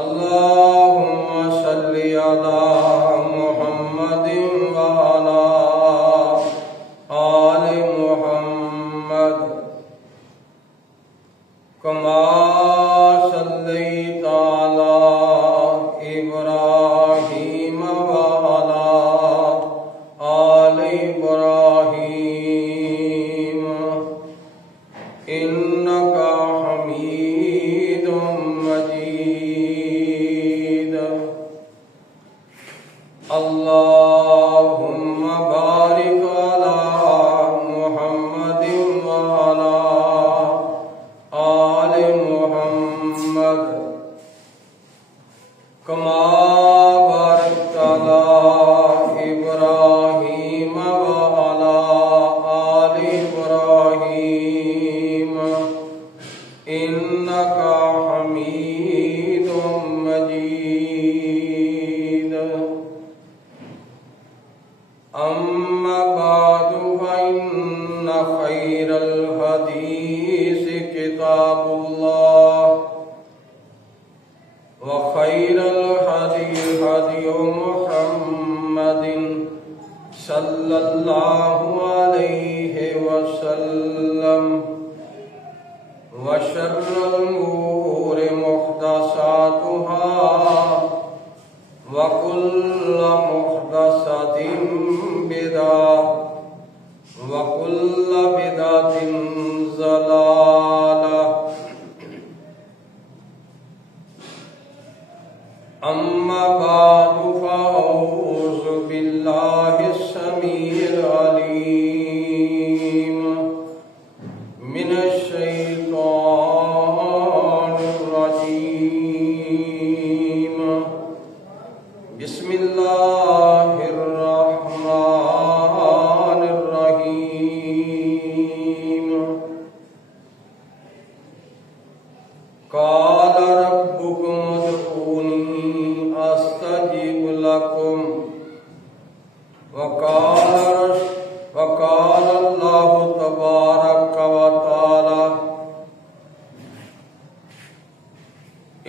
اللهم صل على محمد وعلى آل محمد كما صليت على إبراهيم وعلى آل إبراهيم إنك حميد مجيد. اللهم بارك على محمد وعلى آل محمد كما باركت على إبراهيم وعلى آل إبراهيم إنك حميد مجيد. أما بعد فإن خير الحديث كتاب الله وخير الهدي هدي محمد صلى الله عليه وسلم وشر الأمور محدثاتها وكل محدثة بدعة وكل بدعة ضلالة. أما بعد فأعوذ بالله السميع العليم من الشيطان الرجيم. بسم الله الرحمن الرحيم. قال ربكم ادعوني أستجب لكم وقال الله تبارك وتعالى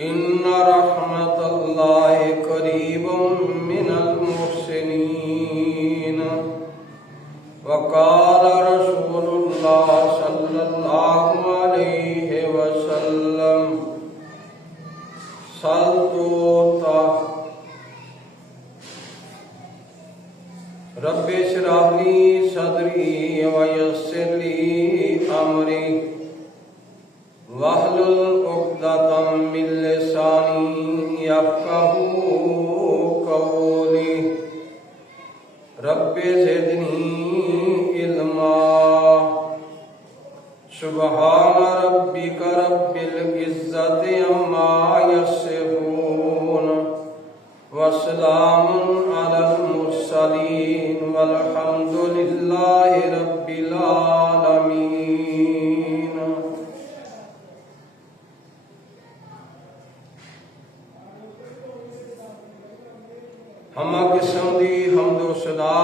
إن رحمة الله قريب من المحسنين. وقال رسول الله صلى الله عليه وسلم سل تعطى. رب اشرح لي صدري ويسر لي أمري واحلل عقدة من لساني يفقهوا قولي. رب زدني علما. سبحان ربك رب العزة عما يصفون وسلام على المرسلين والحمد لله رب العالمين. ہمہ قسم دی حمد و ثنا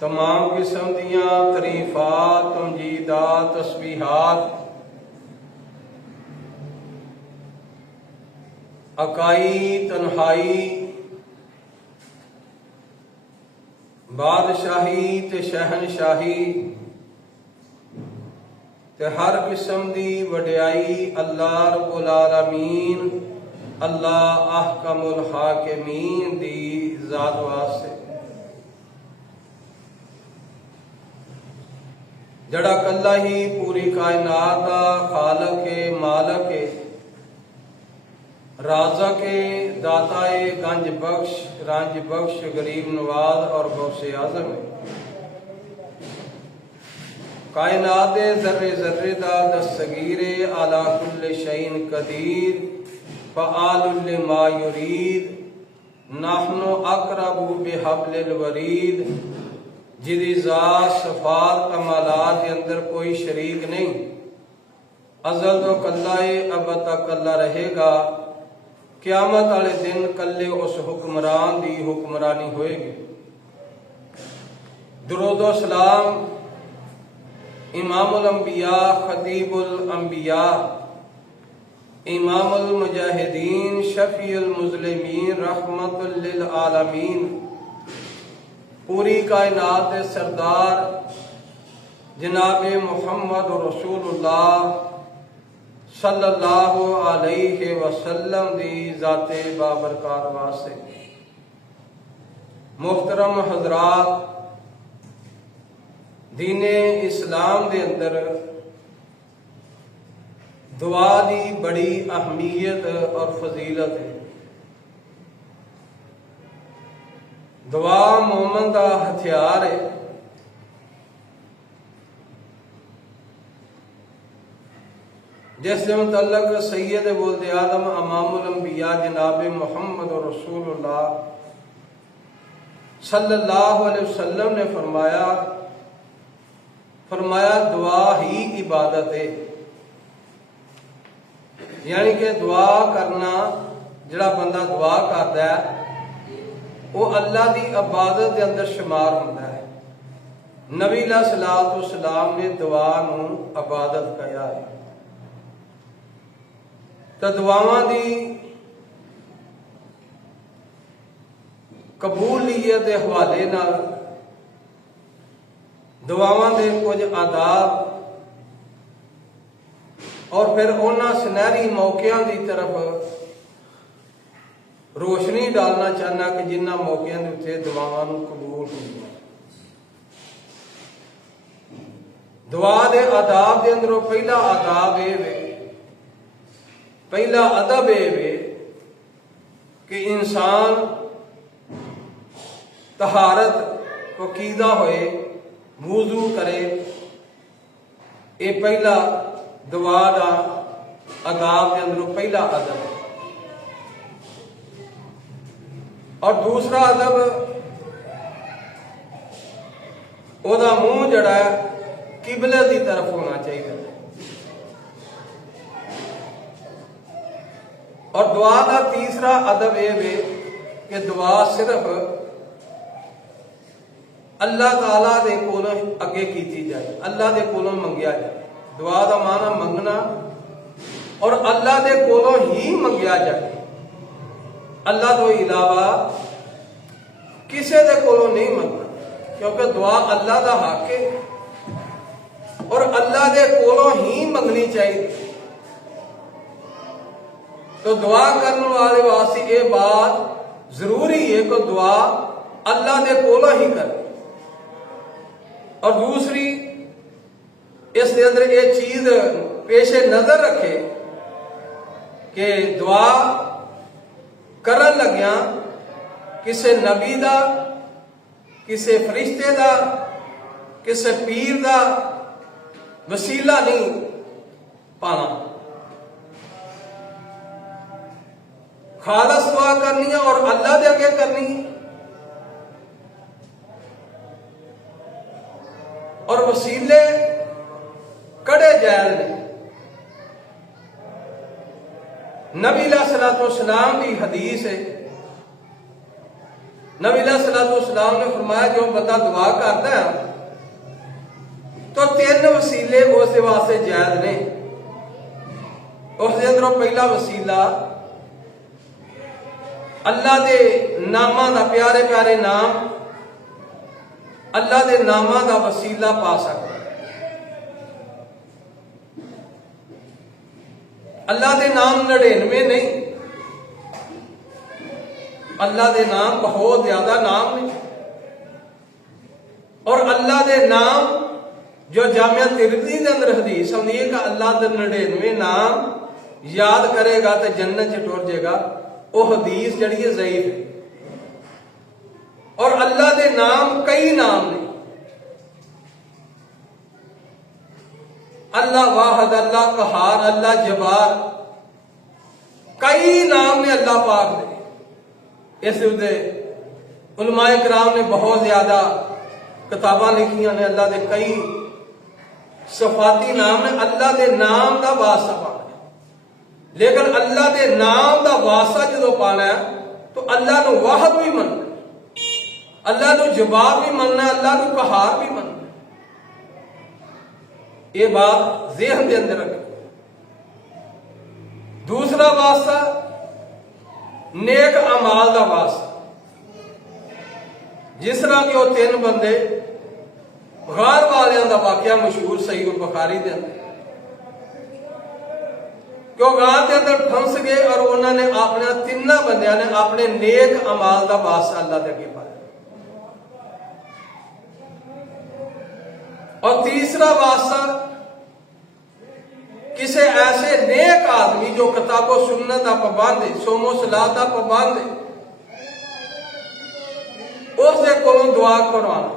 تمام قسم دیاں تعریفات تمجیدات تسبیحات اکائی تنہائی بادشاہی تے شہنشاہی تے ہر قسم دی وڈیائی اللہ رب العالمین اللہ احکم الحاکمین دی ذات واسطے جڑا کلہ ہی پوری کائنات دا خالق مالک رازق داتا گنج بخش رنج بخش غریب نواز اور غوث اعظم ہے. کائنات ذرے ذرے دا دستگیر علی کل شیء قدیر فعال لما یرید نحن اقرب بحبل الورید. جدی ذات صفات کمالات کے اندر کوئی شریک نہیں. ازل تو کلہ ابد تک کلہ رہے گا. قیامت والے دن کلے اس حکمران دی حکمرانی ہوئے گی. درود و سلام امام الانبیاء خطیب الانبیاء امام المجاہدین شفیع المظلمین رحمت للعالمین پوری کائنات سردار جناب محمد رسول اللہ صلی اللہ علیہ وسلم دی ذات بابرکات واسطے محترم حضرات، دین اسلام دے اندر دعا دی بڑی اہمیت اور فضیلت ہے۔ دعا مومن دا ہتھیار ہے۔ جس سے متعلق سید ولد آدم امام الانبیاء جناب محمد رسول اللہ صلی اللہ علیہ وسلم نے فرمایا دعا ہی عبادت ہے، یعنی کہ دعا کرنا، جڑا بندہ دعا کرتا ہے وہ اللہ دی عبادت کے اندر شمار ہوتا ہے۔ نبی علیہ الصلوۃ والسلام نے دعا نو عبادت کہا ہے۔ تو دعاواں دی قبولیت کے حوالے نال دعاواں دے کچھ آداب اور پھر انہاں سنہری موقعوں کی طرف روشنی ڈالنا چاہنا کہ جنہ موقعوں کے اتنے دعاواں قبول ہوئی۔ دعا دے آداب دے اندروں پہلا آداب پہلا ادب یہ کہ انسان طہارت پاکیزہ ہوئے، وضو کرے، یہ پہلا دعا دا آداب کے اندروں پہلا ادب ہے۔ اور دوسرا ادب وہ منہ جڑا ہے قبلے کی طرف ہونا چاہیے۔ اور دعا کا تیسرا ادب یہ کہ دعا صرف اللہ تعالیٰ دے کولوں اگے کیتی جائے، اللہ دے کولوں منگیا جائے۔ دعا دا معنی منگنا اور اللہ دے کولوں ہی منگیا جائے، اللہ تو علاوہ کسے دے کولوں نہیں منگنا، کیونکہ دعا اللہ دا حق ہے اور اللہ دے کولوں ہی منگنی چاہیے۔ تو دعا کرنے والے واسطے یہ بات ضروری ہے کہ دعا اللہ دے کولوں ہی کرے۔ اور دوسری اس کے اندر یہ چیز پیش نظر رکھے کہ دعا کرن لگیا کسی نبی دا، کسی فرشتے دا، کسی پیر دا وسیلہ نہیں پانا۔ خالص دعا کرنی ہے اور اللہ دے اگے کرنی ہے، اور وسیلے کڑے جائز نے۔ نبی علیہ الصلوۃ والسلام کی حدیث ہے، نبی علیہ الصلوۃ والسلام نے فرمایا جو بندہ دعا کرتا ہے تو 3 وسیلے اس واسطے جائز نے۔ اس کے اندروں پہلا وسیلہ اللہ دے ناماں دا، پیارے پیارے نام اللہ دے ناماں دا وسیلہ پا سکتا ہے۔ اللہ دے نام 99 نہیں، اللہ دے نام بہت زیادہ نام نے، اور اللہ دے نام جو جامعہ ترمذی دے اندر حدیث آندی ہے کہ اللہ دے 99 نام یاد کرے گا تو جنت چ ٹر جائے گا، وہ حدیث جڑی ہے ضعیف ہے۔ اور اللہ دے نام کئی نام نے، اللہ واحد، اللہ قہار، اللہ جبار، کئی نام نے اللہ پاک دے۔ اس دے علماء کرام نے بہت زیادہ کتاباں لکھیاں نے، اللہ دے کئی صفاتی نام ہے، اللہ دے نام دا واسطہ پانا ہے۔ لیکن اللہ دے نام دا واسطہ جدو پانا ہے تو اللہ نو واحد بھی مننا، اللہ نو جبار بھی مننا، اللہ نو قہار بھی مننا۔ یہ بات ذہن کے اندر رکھو۔ دوسرا واسطہ نیک اعمال کا واسطہ، جس طرح کہ وہ 3 بندے غار والوں کا واقعہ مشہور صحیح البخاری کے اندر، کہ وہ غار کے اندر پھنس گئے اور انہوں نے اپنے 3 بندیاں نے اپنے نیک اعمال کا واسطہ اللہ کے اگے پایا۔ اور تیسرا واسطہ کسی ایسے نیک آدمی جو کتاب و سنت کا پابند ہے، صوم و صلاۃ کا پابند ہے، اس کے کولوں دعا کروانا۔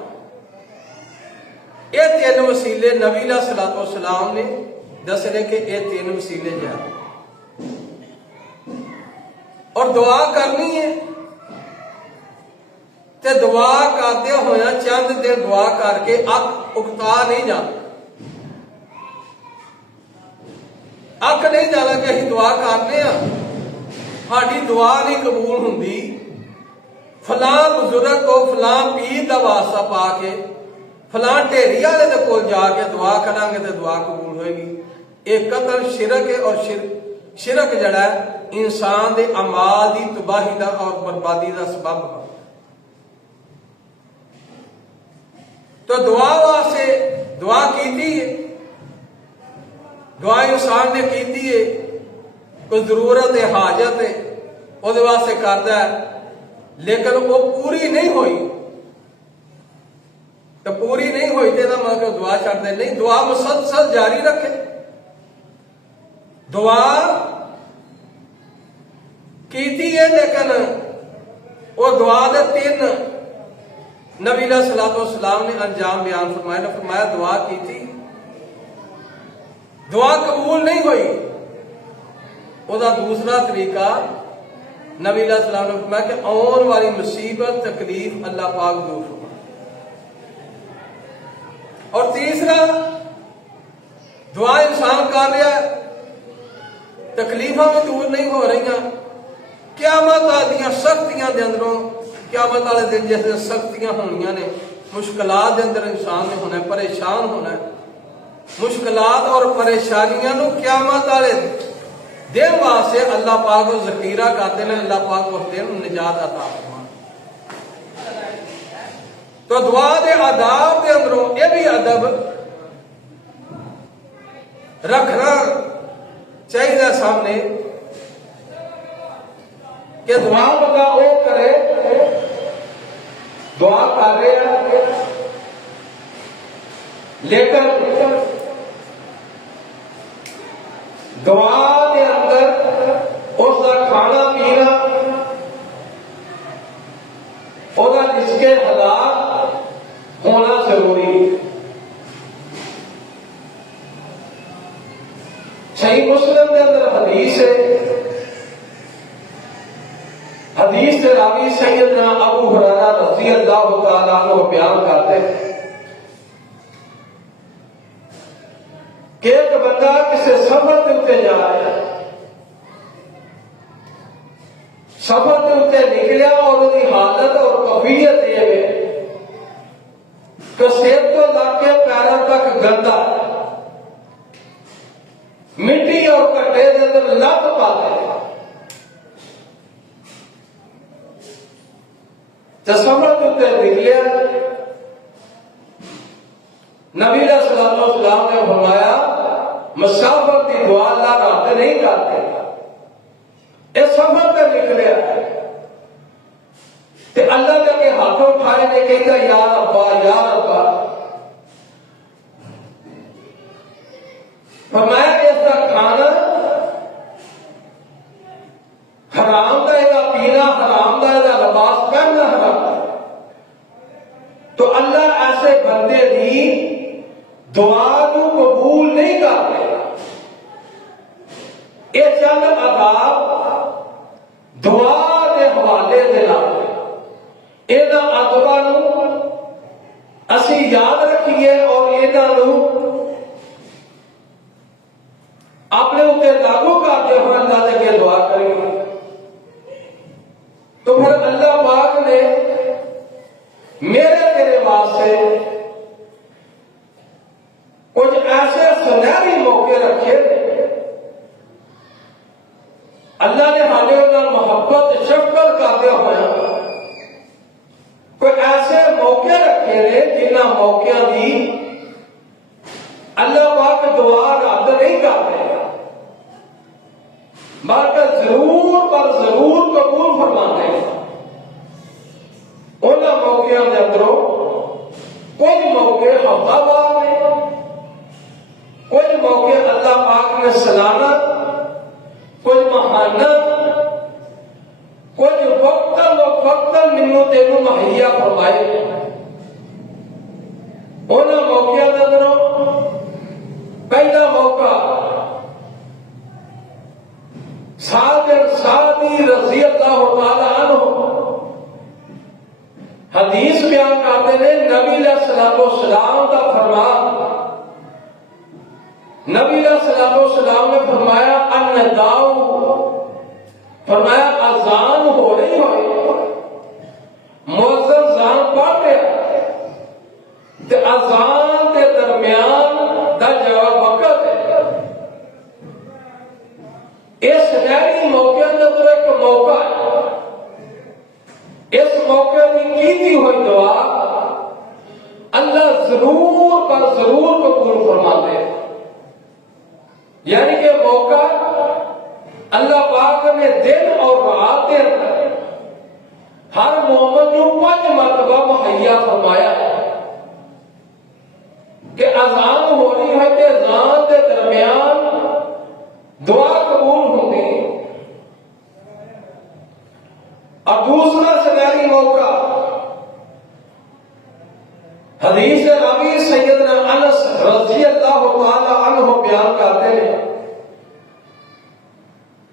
یہ 3 وسیلے نبی علیہ الصلوۃ والسلام نے دس رہے کہ یہ 3 وسیلے جائیں اور دعا کرنی ہے تے دعا کرتے ہویا چند دن دعا کر کے اک اکتا نہیں جانا، اک نہیں جانا کہ اسی دعا کرنے ہاں ہاری دعا نہیں قبول ہوندی، فلاں بزرگ کو فلاں پیر دا واسطہ پا کے فلاں ڈھیری والے دے کول جا کے دعا کریں گے تو دعا قبول ہوئے گی۔ یہ قتل شرک ہے، اور شرک جڑا ہے انسان دے اعمال دی تباہی دا اور بربادی دا سبب ہے۔ تو دعا واسطے دعا کیتی ہے، دعا انسان نے کیتی ہے، کوئی ضرورت ہے حاجت ہے وہ واسطے کرتا ہے، لیکن وہ پوری نہیں ہوئی تو پوری نہیں ہوئی تو مطلب دعا چھڑ دے نہیں، دعا مسلسل جاری رکھے۔ دعا کیتی ہے لیکن وہ دعا دے 3 نبی علیہ الصلوۃ والسلام نے انجام بیان فرمایا۔ فرمایا دعا کی تھی، دعا قبول نہیں ہوئی، وہ دوسرا طریقہ نبی علیہ السلام نے فرمایا کہ آن والی مصیبت تکلیف اللہ پاک دور فرمائے۔ اور تیسرا دعا انسان کر رہا ہے، تکلیفاں بھی دور نہیں ہو رہی، قیامت آدیاں سختیاں دے اندروں، قیامت والے دن جس دن سختیاں ہونیاں نے، مشکلات دے اندر انسان نے ہونا ہے، پریشان ہونا ہے، مشکلات اور پریشانیاں نو قیامت والے دن واسطے اللہ پاک کو ذخیرہ کرتے ہیں، اللہ پاک اس دن نجات عطا فرمائے۔ تو دعا دے آداب دے اندروں یہ بھی ادب رکھنا چاہیے سامنے کہ دعا بندہ وہ کرے، دعا کر رہے ہیں لیکن دعا کے اندر اس کا کھانا پینا، اس کا رزق حلال ہونا ضروری۔ صحیح مسلم کے اندر حدیث ہے، حدیث کے راوی سیدنا ابو ہریرہ رضی اللہ تعالیٰ عنہ بیان کرتے ہیں کہ ایک بندہ کسی سفر کے اتنے جا رہا ہے، سفر کے اتنے نکلیا اور ان کی حالت اور کیفیت یہ ہے کہ سر تو لگ کے پیروں تک گندا، مٹی اور کٹے کے اندر لت پاتے ہیں۔ جب سفر کے اتنے نکلیا، نبی علیہ الصلوۃ والسلام نے فرمایا مسافر کی دعا اللہ رد نہیں کرتے۔ اس سفر پہ نکلیا تے اللہ کے اگے ہاتھ اٹھائے نے کہتا یا ربا یا ربا، فرمایا اس کا کھانا حرام دا، یہ پینا حرام دا، یہ لباس پہننا حرام دا، تو اللہ ایسے بندے دی دعا کو قبول نہیں کرتے۔ یہ چند آداب دعا کے حوالے دے نال انہاں آداباں نوں اسی یاد رکھیے اور انہاں نوں اپنے اوپر لاگو کرتے ہوئے اللہ کے دعا کریں، تو پھر اللہ پاک نے میرے تیرے واسطے کچھ ایسے اللہ نے ہمیں انہوں محبت شفقت کرتے ہوئے کوئی ایسے موقع رکھے نے جنہ موقع دی اللہ پاک دعا رد نہیں کرتے بلکہ ضرور پر ضرور قبول فرماتے ہیں۔ انہوں موقعوں کے اندروں کوئی موقع ہفتہ وار میں، کوئی موقع اللہ پاک نے سالانہ، کوئی ماہانہ، کوئی وقتاً وقتاً منو تینو مہیا فرمائے۔ انہوں موقعوں کے اندروں پہلا موقع سعد بن سعدی رضی اللہ تعالی عنہ حدیث بیان کرتے ہیں، نبی علیہ السلام کا فرمان، نبی علیہ السلام نے فرمایا النداء، فرمایا اذان ہو رہی ہوئی، مؤذن اذان پڑھ رہا تے اذان کے درمیان دا جواب وقت ہے۔ اس نہری موقع کے ایک موقع ہے، اس موقع کی کیتی ہوئی دعا اللہ ضرور پر ضرور قبول فرماتے ہیں۔ یعنی کہ موقع اللہ پاک نے دن اور رات کے اندر ہر مومن کو 5 مرتبہ مہیا فرمایا ہے کہ اذان ہو رہی ہے کہ اذان کے درمیان دعا قبول ہوگی۔ اور دوسرا سنہری موقع حدیث راوی سیدنا انس رضی اللہ تعالی عنہ بیان کرتے ہیں،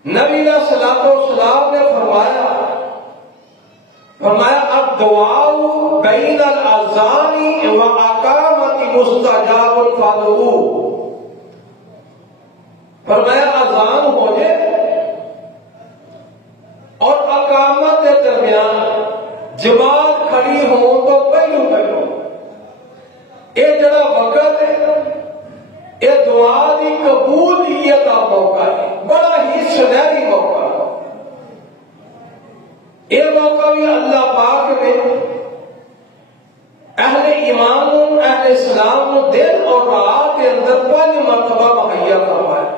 نبی علیہ السلام نے فرمایا الدعاء بین الاذان واقامت مستجاب فادعوا، فرمایا اذان ہو جائے اور اقامت کے درمیان جماعت کھڑی ہو تو پہلو یہ جڑا وقت ہے یہ دعا کی قبولیت کا موقع ہے، بڑا ہی سنہری موقع ہے۔ یہ موقع بھی اللہ پاک نے اہل ایمان اہل اسلام کو دن اور رات کے اندر 5 مرتبہ مہیا فرمایا۔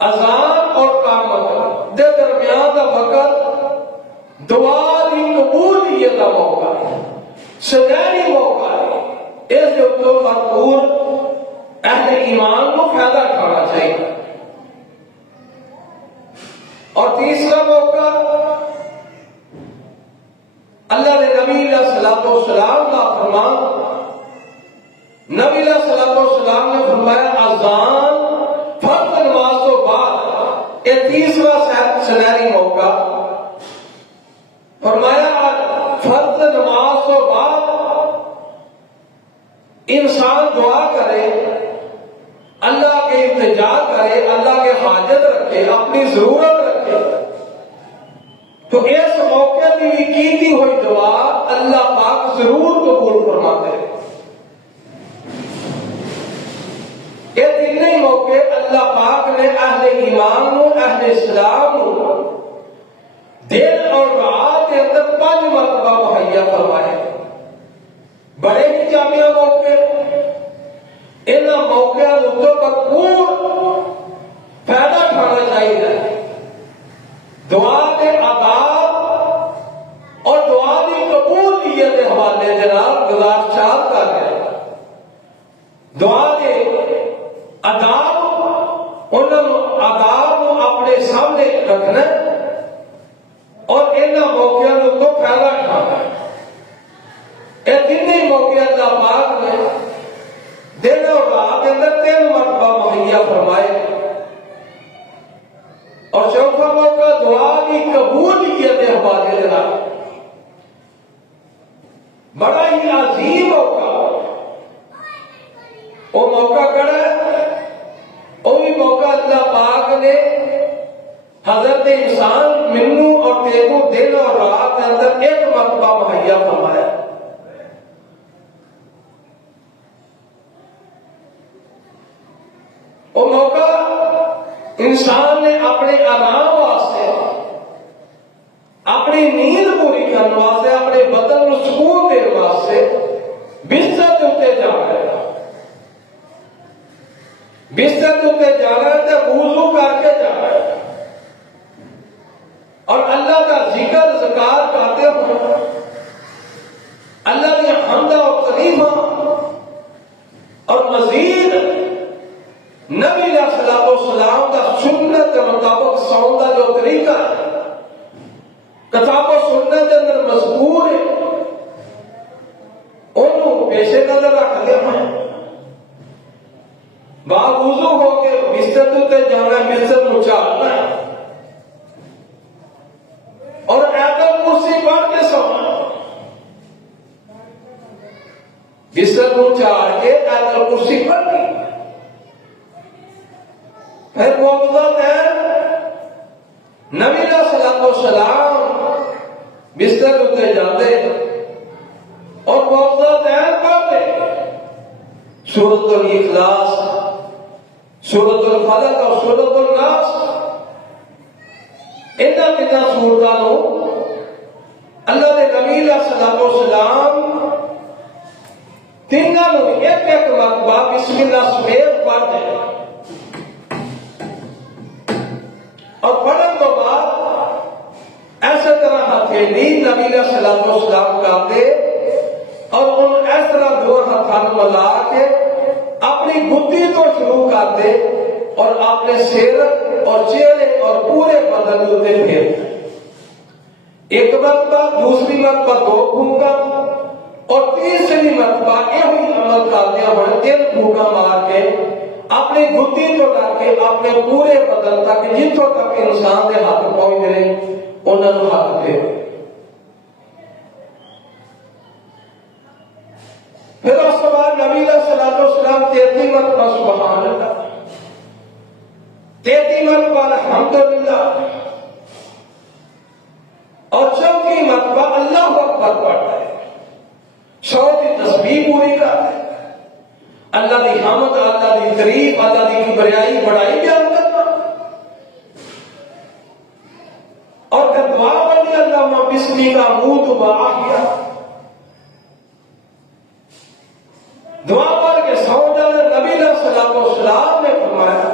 اذان اور قامت دے درمیان کا وقت دعا کی قبولیت کا موقع ہے، سنہری موقع ہے۔ اس جو تو بھرپور اہل ایمان کو فائدہ اٹھانا چاہیے۔ اور تیسرا موقع اللہ نے نبی علیہ السلام کا فرمان، نبی علیہ السلام نے فرمایا اذان فرض نماز کے بعد، یہ تیسرا سنہری موقع، فرمایا فرض نماز کے بعد انسان دعا کرے، اللہ کے التجا کرے، اللہ کے حاجت رکھے، اپنی ضرورت رکھے، تو اس موقع کی کیتی ہوئی دعا اللہ پاک ضرور قبول فرماتے ہیں۔ یہ تینوں موقع اللہ پاک نے اہل ایمان اہل اسلام دن اور رات کے اندر 5 مرتبہ مہیا فرمائے۔ بڑے ہی جامع موقع، ان موقعوں کو بھرپور فائدہ اٹھانا چاہیے۔ دعا کے آداب اور دعا کی قبولیت کے حوالے جناب گزارشات کر رہے ہیں۔ دعا کے آداب، ان آداب کو اپنے سامنے رکھنا اور ان موقعوں کو فائدہ اٹھانا ہے۔ یہ تینوں موقع اللہ پاک نے دن اور رات کے اندر 3 مرتبہ مہیا فرمائے۔ اور چوتھا موقع دعا کی قبولیت کے حوالے سے بڑا ہی عظیم موقع، وہ موقع کڑا ہے، وہی موقع اللہ پاک نے حضرت انسان منو اور تیرو دن اور رات کے اندر 1 مرتبہ مہیا فرمایا۔ وہ موقع انسان نے اپنے آرام واسطے، اپنی نیند پوری کرنے واسطے، اپنے بدن کو سکون دینے واسطے بستر کے اتنے جانا ہے، بستر کے اتنے جانا ہے تو وضو کر کے جانا ہے اور اللہ کا ذکر ذکار کرتے ہوئے اللہ کی حمد و تعریفاں اور مزید نبی علیہ السلام کا سنت کے مطابق سون کا جو طریقہ ہے کتاب و سنت کے اندر مذکور ہے انہوں پیش نظر رکھ لیا ہے۔ باوضو ہو کے بستر تے جانا ہے، بستر مچالنا ہے اور ایتل کرسی پڑھ کے سونا، بستر مچال کے ایتل کرسی پڑھ کے پھر موقع ہے نبی علیہ السلام بستر اتنے جاتے اور موقع ہے پڑھتے سورۃ الاخلاص، سورۃ الفلق اور سورۃ الناس، انہاں تیناں سورتاں نوں اللہ دے نبی علیہ السلام تیناں نوں ایک ایک مرتبہ بسم اللہ سمیت پڑھتے اور پڑھن تو بعد ایسے طرح ہتھیلی نبی علیہ السلام کرتے اور ان اس طرح دو ہاتھاں ملا کے اپنی گدی تو شروع کرتے اور اپنے سر اور چہرے اور پورے بدن کو پھیرتے، ایک مرتبہ، دوسری مرتبہ دو پھونکا اور تیسری مرتبہ یہی عمل کرتے ہوئے 3 پھونکا مار کے اپنی گدی تو لا کے اپنے پورے بدن تک جتوں تک انسان کے ہاتھ پہنچ رہے انہوں نے ہاتھ پھیر، پھر اس کے بعد نبی علیہ السلام 33 مرتبہ سبحان اللہ، 33 مرتبہ الحمدللہ اور 34 مرتبہ اللہ اکبر پڑھتا ہے، 100 کی تسبیح پوری کرتا ہے، اللہ دی حمد، اللہ دی تعریف، اللہ دی کبریائی بڑائی بیان کرنا اور پھر دعا پڑھی اللہم بسمک اموت واحیا، دعا پڑھ کے سو جانے۔ نبی علیہ السلام نے فرمایا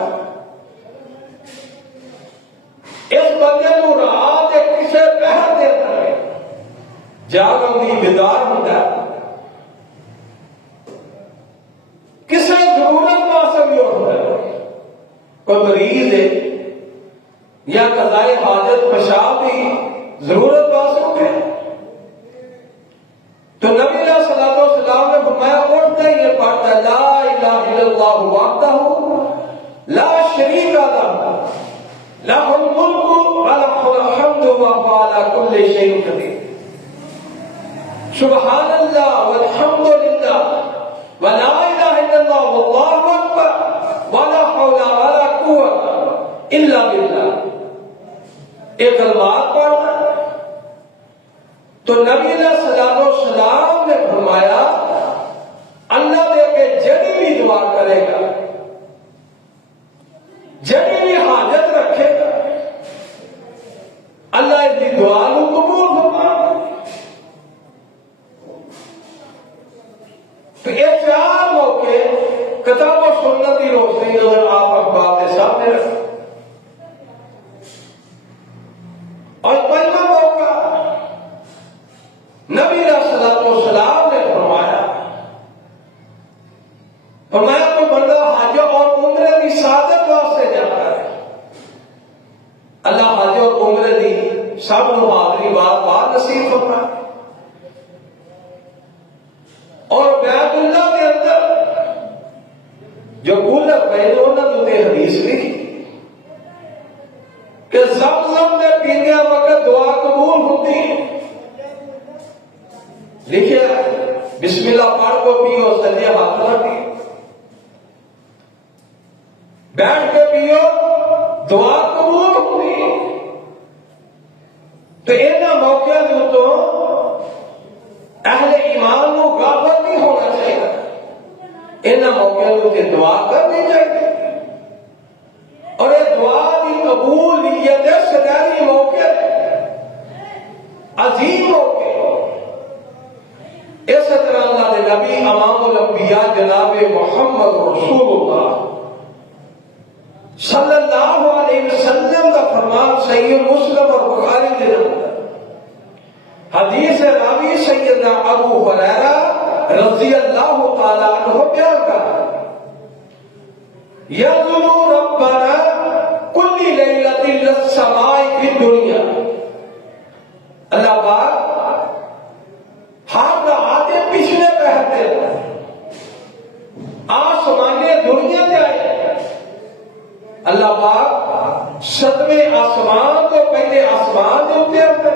اس بندے کو رات کسی پہر دے اندر جاگن دی بیدار ہوتا ہے، کسی ضرورت واسطے بھی ہوتا ہے، کوئی مریض ہے یا قضائے حاجت پیشاب کی ضرورت واسطے اٹھے تو نبی علیہ السلام نے فرمایا اٹھتا ہی یہ پڑھتا لا الہ الا اللہ وحدہ لا شریک لہ لہ الملک ولہ الحمد وہو علی کل شیء قدیر، سبحان اللہ والحمد للہ ولا الہ الا اللہ واللہ اکبر ولا حول ولا قوت الا باللہ، ایک کلمات پڑھنا۔ تو نبی علیہ السلام نے فرمایا اللہ دے کے جڑی بھی دعا کرے گا، جڑی بھی حاجت رکھے گا، اللہ اس کی دعا کو قبول فرمائے گا۔ تو یہ 4 موقع کتاب و سنت کی روشنی نظر آپ اخبار کے سامنے رکھیں۔ اور پہلا موقع نبی علیہ السلام نے فرمایا کوئی بندہ حج اور عمرے کی سعادت واسطے جاتا ہے، اللہ حج اور عمرے کی سب کو حاضری بات نصیب فرمائے، اور بیت اللہ کے اندر جو گولک پہلے انہوں نے حدیث لکھی کہ زمزم میں پینے وقت دعا قبول ہوتی ہے، لکھے بسم اللہ پڑھ کو پیو، سجے ہاتھ رکھیے، بیٹھ کے پیو، دعا قبول ہوتی ہے۔ تو اینا موقع دوں تو اہل ایمان کو غافل نہیں ہونا چاہیے، اینا موقع دوں کہ دعا کرنی چاہیے، اور یہ دعا الانبیاء جناب محمد رسول اللہ صلی اللہ علیہ وسلم کا فرمان صحیح مسلم اور بخاری کے اندر حدیث راوی سیدنا ابو ہریرہ رضی اللہ تعالی عنہ بیان کرتا یذکر ربنا کل لیلۃ للسماء فی الدنیا، اللہ پاک ہر رات پچھلے پہرے آسمان دنیا سے آئے، اللہ پاک ساتویں آسمان تو پہلے آسمان کے اوپر آتے،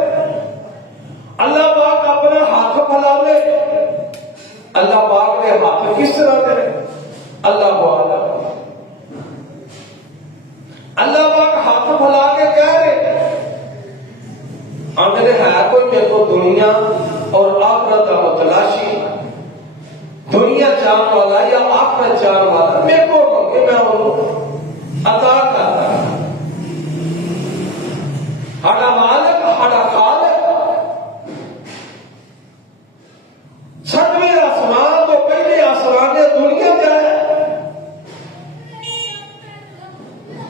اللہ پاک اپنا ہاتھ پھیلا لے، اللہ پاک نے ہاتھ کس طرح دے اللہ پاک اللہ پاک ہاتھ پھیلا کے کہہ رہے میرے ہے کوئی میرے کو دنیا اور آخرت کا متلاشی، دنیا چاہنے والا یا آخرت چاہنے والا میرے کو کہ میں انہوں عطا کرتا ہاڑا مالک ہاڑا خالق ساتویں آسمان تو پہلے آسمان دنیا میں ہے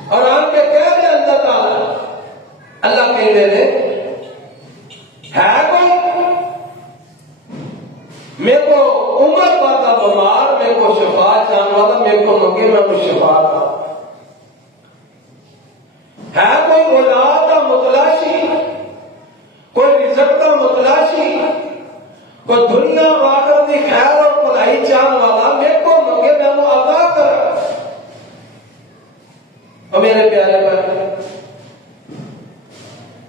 اور آن کے کہہ رہے اللہ تعالی اللہ کہہ رہے ہے کوئی میرے کو عمر پاتا بیمار میرے کو شفا چاہنے والا میرے کو منگے میں کو شفا ہے کوئی اولاد کا متلاشی، کوئی رزق کا متلاشی، کوئی دنیا و آخرت کی خیر اور بھلائی چاہنے والا میرے کو منگے میں وہ عطا کر۔ اور میرے پیارے پر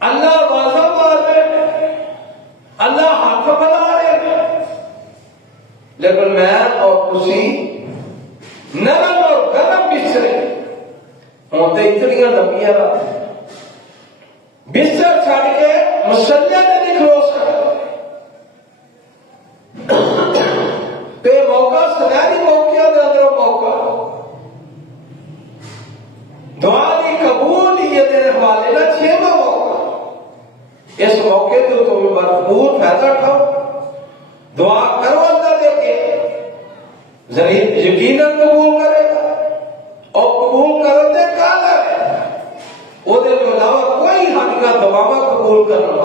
اللہ واضح مار رہے، اللہ ہاتھ بنا رہے، لیکن میں اور تسی نرم اور گرم بستر ہوتے اتنی لمبیاں بستر چھڑ کے مسلح میں نہیں کھلو سکتے، تو یہ موقع سنہری موقع دے اندر موقع دعا کی قبولیت کے حوالے نہ چھیواں موقع، اس موقع کو تم بھرپور فائدہ اٹھاؤ، دعا کرو اللہ دے کے ضرور یقیناً قبول کرے گا، اور قبول کرتے کہاں ہے وہ دے کے علاوہ کوئی حد کا دباوا قبول کرنا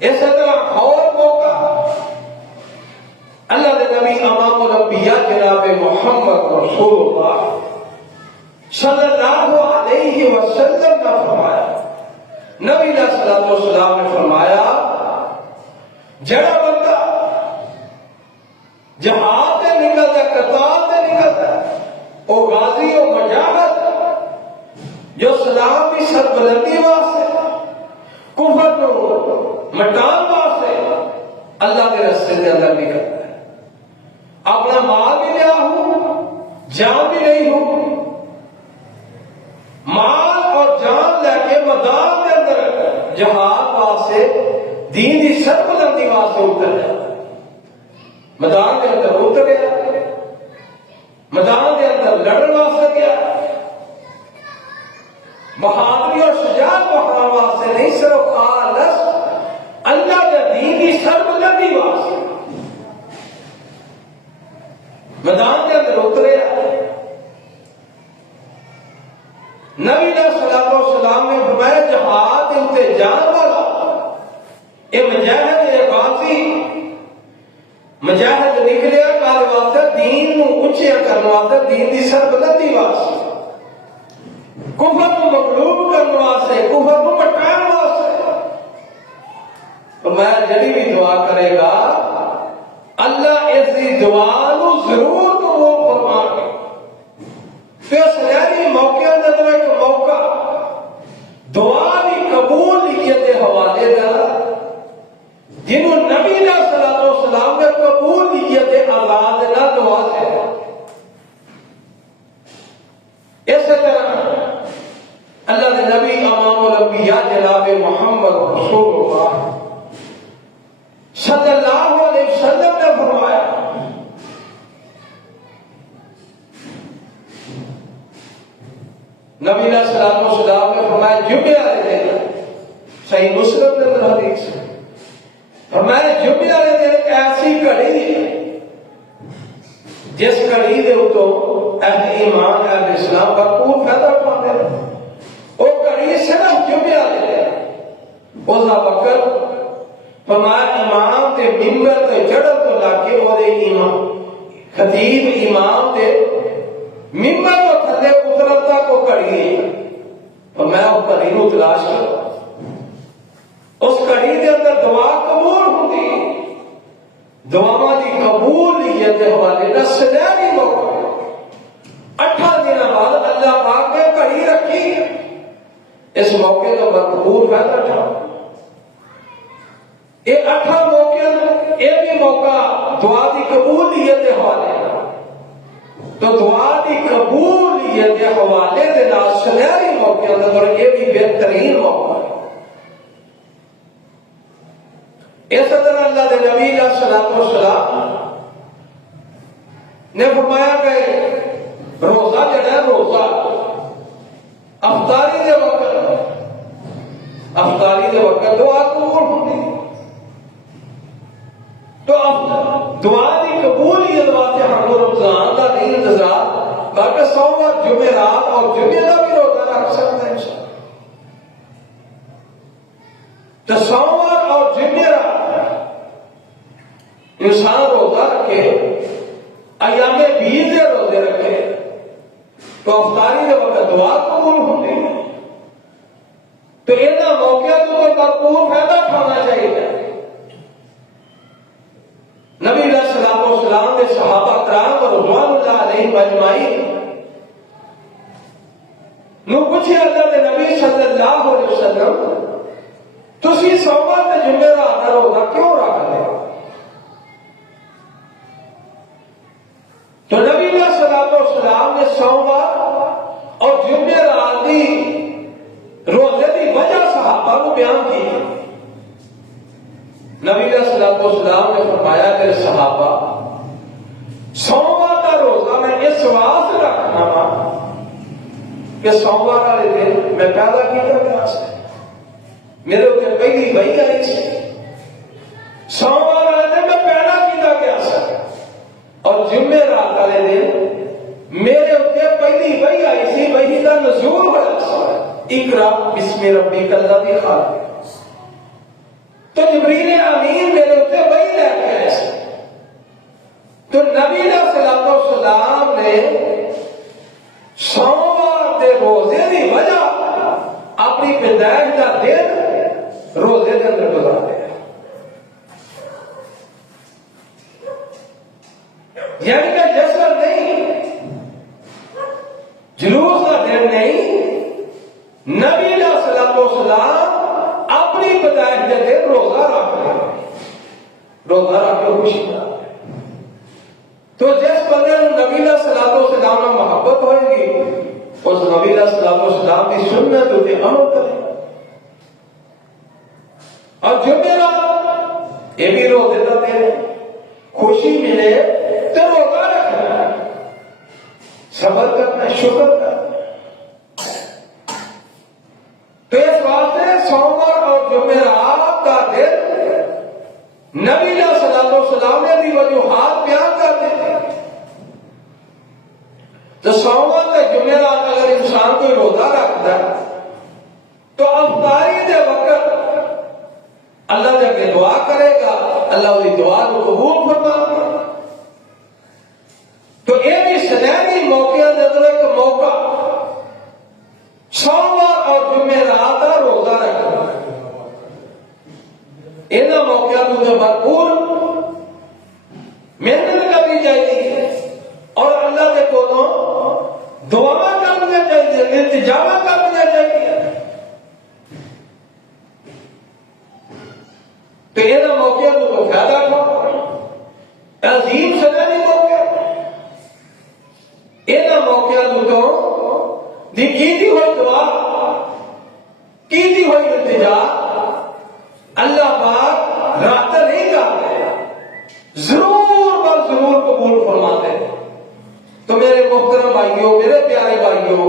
اس طرح اور موقع اللہ دے نبی امام الانبیاء جناب محمد رسول اللہ صلی اللہ علیہ وسلم نے فرمایا، نبی علیہ الصلوۃ والسلام نے فرمایا جڑا بندہ جہاد سے نکلتا ہے، قتال سے نکلتا ہے، وہ غازی و مجاہد جو اسلام کی سربلندی واسطے کفر کو مٹان واسطے اللہ کے راستے کے اندر نکلتا ہے، اپنا مال بھی لیا ہوں جان بھی نہیں ہوں، مال اور جان لے کے میدان کے اندر جہاد واسطے دین کی سربلندی واسطے اتر جاتا ہے، میدان کے اندر اتر گیا، میدان کے اندر لڑن واسطے گیا، بہادری اور شجاعت بخار واسطے نہیں، صرف خالص اللہ کے دین کی سربلندی واسطے میدان کے اندر اترے۔ نبی علیہ الصلوۃ والسلام نے فرمایا جہاد اتنے جان والا یہ مجاہد یہ غازی مجاہد نکلیا کال واسطے دین نو اونچا کرنے واسطے، دین دی سربلندی واسطے، کفر کو مغلوب کرنے واسطے، کفر کو مٹانے واسطے۔ تو میں جڑی بھی دعا کرے گا اللہ اس دی دعا نو ضرور قبول فرما گے۔ پھر سنہری موقع اندر ایک موقع دعا کی قبولیت کے حوالے دا جنہوں نبی علیہ الصلوۃ والسلام نے قبولیت آزاد نہ دعا سے، اس طرح اللہ کے نبی امام الانبیاء جناب محمد رسول اللہ صلی اللہ علیہ وسلم نے فرمایا نبی علیہ الصلوۃ والسلام نے فرمایا جمعے والے دن صحیح مسلم میں حدیث ہے ہمارے جمعے والے دن ایسی گھڑی جس گھڑی دے اتوں اہل ایمان اہل اسلام بھرپور فائدہ اٹھاتے ہیں. وہ گھڑی صرف جمعے والے دن اس وقت ہمارے امام تے منبر تے چڑھن تو لا کے اور امام خطیب امام تے منبر تو تھلے اترن تک وہ گھڑی ہے. تو میں اس گھڑی کو تلاش کروں. اس گھڑی کے اندر دعا قبول ہوتی. دعاواں دی قبولیت کے حوالے کا سنہری موقع 8 دن بعد اللہ پاک نے گھڑی رکھی. اس موقع کا بھرپور فائدہ اٹھاؤ. یہ 8 موقع یہ بھی موقع دعا کی قبولیت کے حوالے تو دعا کی قبولیت کے حوالے کے سنہری موقع اور یہ بھی بہترین موقع ہے. اس طرح اللہ کے نبی علیہ الصلوۃ والسلام نے فرمایا کہ روزہ جڑا ہے روزہ افطاری کے وقت دعا قبول ہوتی. تو دعا کی قبولیت واسطے ہم رمضان کا نہیں انتظار بلکہ سوموار جمعرات اور جمعے کا بھی روزہ رکھ سکتے ہیں. تو سوموار اور جمعرات انسان روزہ رکھے ایام بیض کے روزے رکھے تو افطاری کے وقت دعا قبول ہوتی. تو یہاں موقع کو بھرپور فائدہ اٹھانا چاہیے. نبی علیہ الصلوۃ والسلام نے صحابہ کرام رضوان اللہ علیہم اجمعین نو پوچھے اللہ کے نبی صلی اللہ علیہ وسلم تسی سوموار تے جمعرات کا روزہ کیوں رکھتے ہو؟ تو نبی علیہ الصلوۃ والسلام نے سوموار اور جمعرات کی روزے کی وجہ صحابہ کو بیان کی. نبی علیہ الصلوۃ والسلام نے فرمایا کہ صحابہ سوموار کا روزہ میں اس واسطے رکھنا وا کہ سوموار والے دن میں پیدا کیا گیا میرے اتنے پہلی وہی آئی سی. سوموار والے دن میں پیدا کیا گیا اور جمعرات والے دن میرے اتنے پہلی وہی آئی سی. وہی کا نزول ہوا اقرا بسم ربک الذی خلق. تو جبریل امین میرے اتنے وہی لے کے آئے. تو نبی علیہ الصلوۃ والسلام نے سوموار کے روزے کی وجہ اپنی پیدائش کا دن روزے کے اندر گزارے. یعنی کہ جشن نہیں جلوس کا دن نہیں. نبی علیہ الصلوۃ والسلام اپنی پیدائش کے دن روزہ رکھ کے خوشی مناتے. تو جس بندے نبی علیہ الصلوۃ والسلام میں محبت ہوئے گی اس نبی علیہ الصلوۃ والسلام کی سنت پہ عمل کرے. اور جمعرات یہ بھی روزے کا دن خوشی ملے تو روزہ رکھنا صبر کرنا شکر کرنا. تو اس واسطے سوموار اور جمعرات کا دن نبی علیہ الصلوۃ والسلام نے بھی وجوہات بیان کر دی. تو سوموار کے جمعرات اگر انسان کوئی روزہ رکھتا ہے تو افطاری کے وقت اللہ جب دعا کرے گا اللہ اس دعا کو قبول فرمائے گا. تو یہ بھی سنہری موقع ایک موقع سوموار اور جمعرات کا روزہ رکھنا. ان موقع کو بھرپور محنت کرنی چاہیے اور اللہ کے کولوں دعا کرنا چاہیے التجا کرنا چاہیے. تو یہ موقع کو فائدہ اٹھاؤ. عظیم سنہری موقع یہ موقع تو کی ہوئی دعا کی ہوئی التجا اللہ پاک رات نہیں کرتے ضرور بر ضرور قبول فرماتے. تو میرے محترم بھائیوں میرے پیارے بھائیوں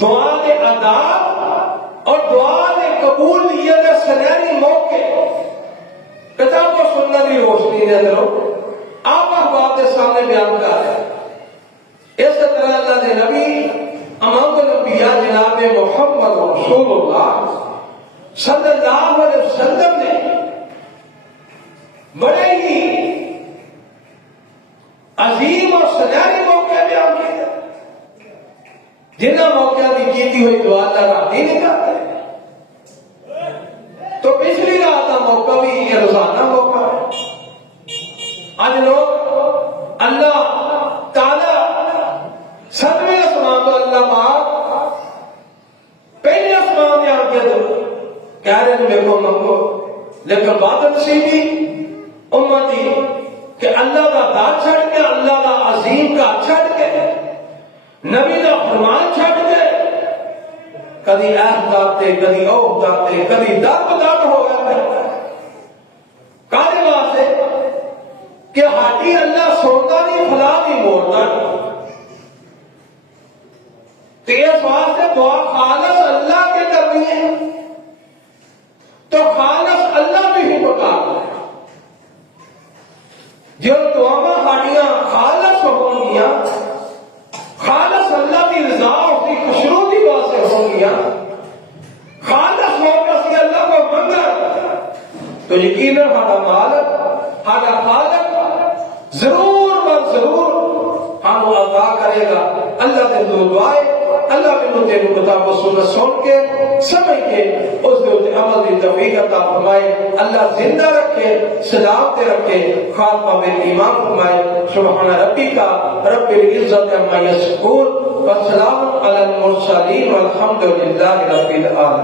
دعا کے آداب اور دعا کے قبولیت سنہری موقع کہ سنت کی روشنی کے اندر آپ احباب کے سامنے بیان کر رہے ہیں. اس طرح اللہ کے نبی امام الانبیاء جناب محمد رسول اللہ صلی اللہ علیہ وسلم نے بڑے ہی عظیم اور سنہرے موقع بیان کیے جنہ موقع کی کیتی ہوئی دعا اللہ رات ہی نہیں کرتے. تو پچھلی رات کا موقع بھی یہ روزانہ موقع ہے. آج لوگ اللہ تعالی ساتویں آسمان تو اللہ پاک پہلے آسمان میں آ کے تو کہہ رہے ہیں میرے کو منگو، لیکن بات نصیبی امتی کہ اللہ کا داد چھڑ کے، اللہ کا عظیم کا چھڑ کے، نبی کا فرمان چھڑ کے کدی عہد داتے، کدی عہد داتے، کدی درد درد ہو گئے. کہنے واسطے کہ ہاٹی اللہ سوتا نہیں فلا نہیں موڑتا. تو اس واسطے دعا خالص اللہ کے کرنی ہے تو خالص اللہ بھی ہی پکار ہے. جو دعا ہاٹیاں خالص ہوں گیا، خالص اللہ کی رضا اس کی خوشنودی واسطے ہوں گیا، خالص ہو کر اسی اللہ کو منگا تو یقیناً ہمارا مالک، ہمارا خالق ضرور بر ضرور ہم عطا کرے گا. اللہ کے دعائے اللہ کے تیرے کتاب و سنت سن کے سمجھ کے اس کے عمل کی توفیق عطا فرمائے. اللہ زندہ رکھے، سلامت رکھے، خاتمہ میں ایمان فرمائے. سبحان ربک رب العزت عما یصفون والسلام علی المرسلین والحمد للہ رب العالمین.